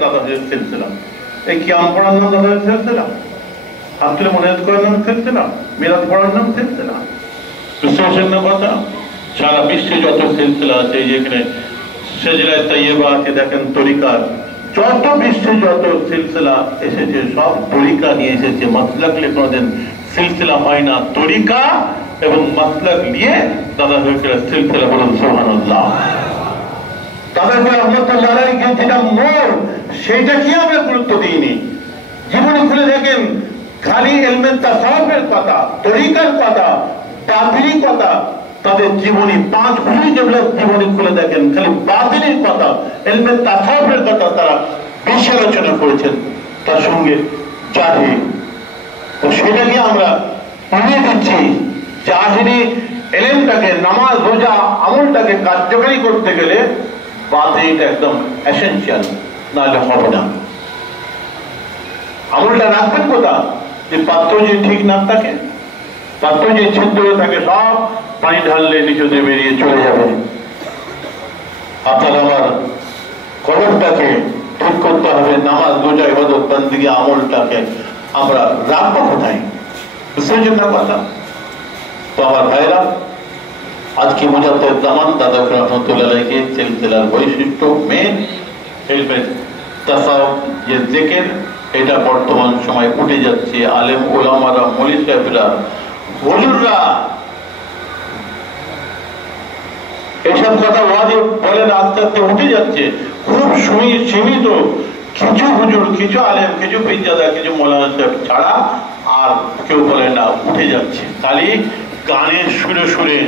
দাদাদের সিলসিলা, এই কিয়াম পড়ার নাম দাদাদের সিলসিলা, আব্দুল মনিয়াদ করার নাম সিলসিলা, মিরাজ পড়ার নাম সিলসিলা। বিশ্বাসের না কথা, সারা বিশ্বে যত সিলসিলা আছে, যেখানে সেজরায়ে তাইয়্যিবা আছে, দেখেন তরিকার যত বিশ্বে যত সিলসিলা এসেছে সব তরিকা নিয়ে এসেছে। মাসলাক নিয়ে কোনোদিন সিলসিলা হয় না, তরিকা এবং মাসলাক নিয়ে দাদা হয়েছে সিলসিলা। বলুন সুবহানাল্লাহ। তাদেরকে রহমতুল্লাহ আলাইহি যেটা মোড়, সেইটা কি আমরা গুরুত্ব দিইনি। জীবনী খুলে দেখেন, খালি ইলমে তাসাউফের কথা, তরিকার কথা, বাতিলি কথা, তাদের জীবনী 5 ভুলি যেগুলো জীবনী খুলে দেখেন, খালি বাতিলের কথা, ইলমে তাসাউফের কথা তারা বেশি আলোচনা করেছেন। তার সঙ্গে জাহিরি, তো সেটাকে আমরা উড়িয়ে দিচ্ছি। জাহিরি ইলমটাকে, নামাজ রোজা আমলটাকে কার্যকরী করতে গেলে বাতিলটা একদম এসেনশিয়াল, নাহলে হবে না। আমলটা রাখবেন কোথা? যে পাত্র যে ঠিক না থাকে, পাত্র যে ছিদ্র থাকে, সব পানি ঢাললে নিচে দিয়ে বেরিয়ে চলে যাবে। আপনার আমার কলমটাকে ঠিক করতে হবে, নামাজ রোজা ইবাদত বন্দেগী আমলটাকে আমরা রাখবো কোথায়? বুঝতে না কথা। তো আমার ভাইরা, আজকে মুজাদ্দেদ জামান দাদা রহমতুল্লাহ আলাইহি সিলসিলার বৈশিষ্ট্য মেন ইলমে তাসাউফ, যে জিকির, এটা বর্তমান সময় উঠে যাচ্ছে। আলেম ওলামারা, মৌলভী সাহেবরা, হুজুররা এসব কথা ওয়াজে বলেন, আস্তে আস্তে উঠে যাচ্ছে। খুব সীমিত কিছু হুজুর, কিছু আলেম, কিছু পীরজাদা, কিছু মৌলানা সাহেব ছাড়া আর কেউ বলে না, উঠে যাচ্ছে। খালি গানের সুরে সুরে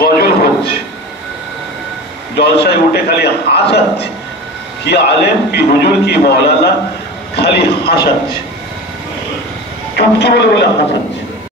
গজল হচ্ছে, জলসায় উঠে খালি হাসাচ্ছে। কি আলেম, কি হুজুর, কি মৌলানা, খালি হাসাচ্ছে, চুপটি বলে বলে হাসাচ্ছে।